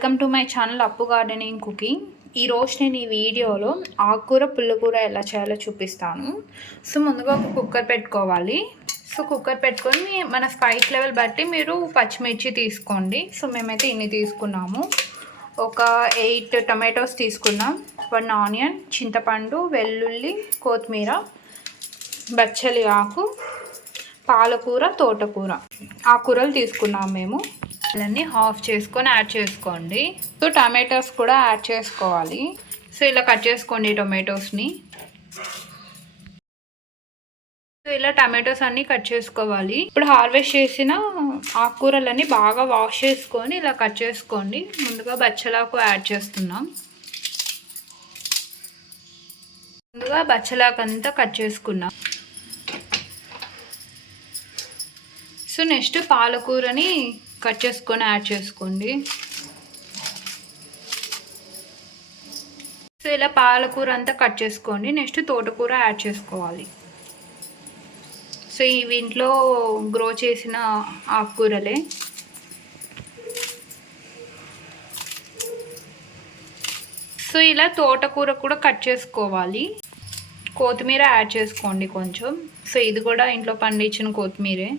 Welcome to my channel అప్పు gardening cooking. ఈరోజు నేను ఈ వీడియోలో ఆకుకూర పుల్లకూర ఎలా చేయాలో చూపిస్తాను. సో ముందుగా ఒక కుక్కర్ పెట్టుకోవాలి. సో కుక్కర్ పెట్టుకొని మన స్పైస్ లెవెల్ బట్టి మీరు పచ్చిమిర్చి తీసుకోండి. సో మేమైతే ఇన్ని తీసుకున్నాము. ఒక 8 టమాటోస్ తీసుకున్నాం, 1 ఆనియన్, చింతపండు, వెల్లుల్లి, కొత్తిమీర, బచ్చలి ఆకు, పాలకూర, తోటకూర ఆకుకూరలు తీసుకున్నాం మేము. ఇవన్నీ హాఫ్ చేసుకొని యాడ్ చేసుకోండి. సో టమాటోస్ కూడా యాడ్ చేసుకోవాలి. సో ఇలా కట్ చేసుకోండి టొమాటోస్ని. సో ఇలా టమాటోస్ అన్నీ కట్ చేసుకోవాలి. ఇప్పుడు హార్వెస్ట్ చేసిన ఆకుకూరలన్నీ బాగా వాష్ చేసుకొని ఇలా కట్ చేసుకోండి. ముందుగా బచ్చలాకు యాడ్ చేస్తున్నాం. ముందుగా బచ్చలాకు అంతా కట్ చేసుకున్నాం. సో నెక్స్ట్ పాలకూరని కట్ చేసుకొని యాడ్ చేసుకోండి. సో ఇలా పాలకూర అంతా కట్ చేసుకోండి. నెక్స్ట్ తోటకూర యాడ్ చేసుకోవాలి. సో ఇవి ఇంట్లో గ్రో చేసిన ఆకుకూరలే. సో ఇలా తోటకూర కూడా కట్ చేసుకోవాలి. కొత్తిమీర యాడ్ చేసుకోండి కొంచెం. సో ఇది కూడా ఇంట్లో పండించిన కొత్తిమీరే.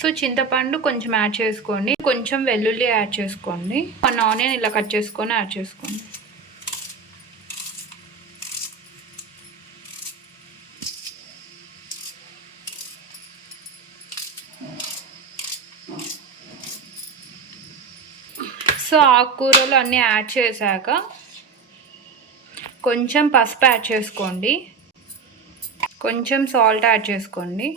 సో చింతపండు కొంచెం యాడ్ చేసుకోండి. కొంచెం వెల్లుల్లి యాడ్ చేసుకోండి. 1 ఆనియన్ ఇలా కట్ చేసుకొని యాడ్ చేసుకోండి. సో ఆకుకూరలు అన్నీ యాడ్ చేశాక కొంచెం పసుపు యాడ్ చేసుకోండి. కొంచెం సాల్ట్ యాడ్ చేసుకోండి.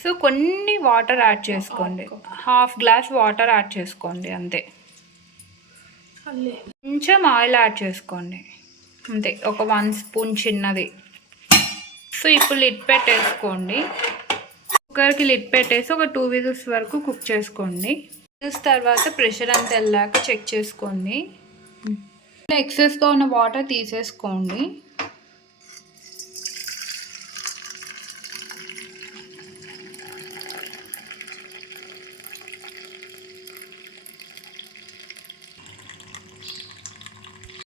సో కొన్ని వాటర్ యాడ్ చేసుకోండి. హాఫ్ గ్లాస్ వాటర్ యాడ్ చేసుకోండి అంతే. కొంచెం ఆయిల్ యాడ్ చేసుకోండి అంతే, ఒక 1 స్పూన్ చిన్నది. సో ఇప్పుడు లిడ్ పెట్టేసుకోండి. కుక్కర్కి లిడ్ పెట్టేసి ఒక 2 విజిల్స్ వరకు కుక్ చేసుకోండి. విజిల్స్ తర్వాత ప్రెషర్ అంతా వెళ్ళాక చెక్ చేసుకోండి. ఎక్సెస్గా ఉన్న వాటర్ తీసేసుకోండి.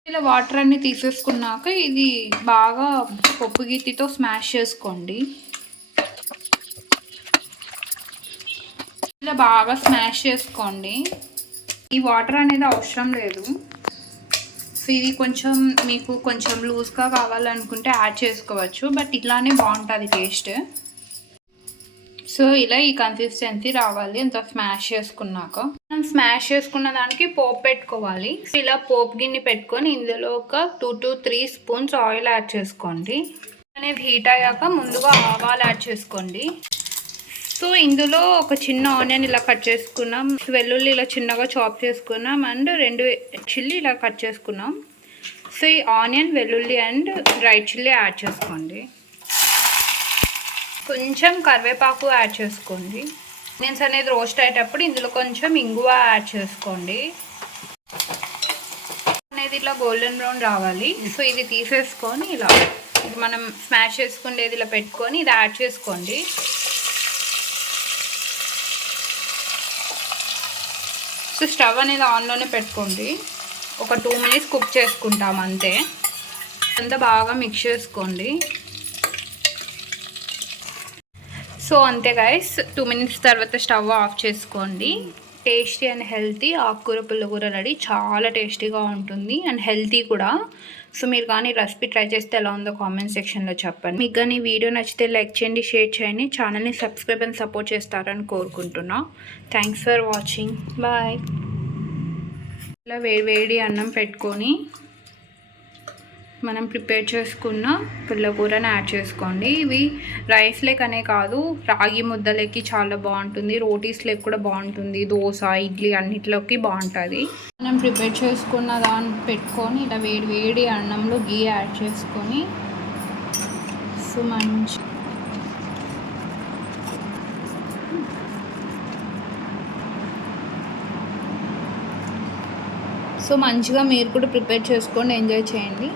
ఇలా వాటర్ అన్నీ తీసేసుకున్నాక ఇది బాగా పప్పు గిత్తితో స్మాష్ చేసుకోండి. ఇలా బాగా స్మాష్ చేసుకోండి. ఈ వాటర్ అనేది అవసరం లేదు. సో ఇది కొంచెం మీకు కొంచెం లూజ్గా కావాలనుకుంటే యాడ్ చేసుకోవచ్చు, బట్ ఇట్లానే బాగుంటుంది టేస్ట్. సో ఇలా ఈ కన్సిస్టెన్సీ రావాలి అంత స్మాష్ చేసుకున్నాక. మనం స్మాష్ చేసుకున్న దానికి పోపు పెట్టుకోవాలి. సో ఇలా పోపు గిన్నె పెట్టుకొని ఇందులో ఒక 2 to 3 స్పూన్స్ ఆయిల్ యాడ్ చేసుకోండి. అనేది హీట్ అయ్యాక ముందుగా ఆవాలు యాడ్ చేసుకోండి. సో ఇందులో ఒక చిన్న ఆనియన్ ఇలా కట్ చేసుకున్నాం, వెల్లుల్లి ఇలా చిన్నగా చాప్ చేసుకున్నాం, అండ్ 2 చిల్లీ ఇలా కట్ చేసుకున్నాం. సో ఈ ఆనియన్, వెల్లుల్లి అండ్ డ్రై చిల్లీ యాడ్ చేసుకోండి. కొంచెం కరివేపాకు యాడ్ చేసుకోండి. ఆనియన్స్ అనేది రోస్ట్ అయ్యేటప్పుడు ఇందులో కొంచెం ఇంగువ యాడ్ చేసుకోండి. అనేది ఇట్లా గోల్డెన్ బ్రౌన్ రావాలి. సో ఇది తీసేసుకొని ఇలా ఇది మనం స్మాష్ చేసుకునేది ఇలా పెట్టుకొని ఇది యాడ్ చేసుకోండి. సో స్టవ్ అనేది ఆన్లోనే పెట్టుకోండి. ఒక 2 మినిట్స్ కుక్ చేసుకుంటాం అంతే. అంతా బాగా మిక్స్ చేసుకోండి. సో అంతే గైస్, 2 మినిట్స్ తర్వాత స్టవ్ ఆఫ్ చేసుకోండి. టేస్టీ అండ్ హెల్తీ ఆకుకూర పుల్లకూర రెడీ. చాలా టేస్టీగా ఉంటుంది అండ్ హెల్తీ కూడా. సో మీరు కానీ రెసిపీ ట్రై చేస్తే ఎలా ఉందో కామెంట్ సెక్షన్లో చెప్పండి. మీకు కానీ వీడియో నచ్చితే లైక్ చేయండి, షేర్ చేయండి, ఛానల్ని సబ్స్క్రైబ్ అండ్ సపోర్ట్ చేస్తారని కోరుకుంటున్నా. Thanks for watching. బాయ్. ఇలా వేడి అన్నం పెట్టుకొని మనం ప్రిపేర్ చేసుకున్న పుల్లకూరని యాడ్ చేసుకోండి. ఇవి రైస్ లెక్కనే కాదు, రాగి ముద్దలకి చాలా బాగుంటుంది, రోటీస్ లెక్క కూడా బాగుంటుంది, దోశ, ఇడ్లీ అన్నిట్లోకి బాగుంటుంది. మనం ప్రిపేర్ చేసుకున్న దాన్ని పెట్టుకొని ఇలా వేడి అన్నంలో గీ యాడ్ చేసుకొని సో మంచిగా మీరు కూడా ప్రిపేర్ చేసుకొని ఎంజాయ్ చేయండి.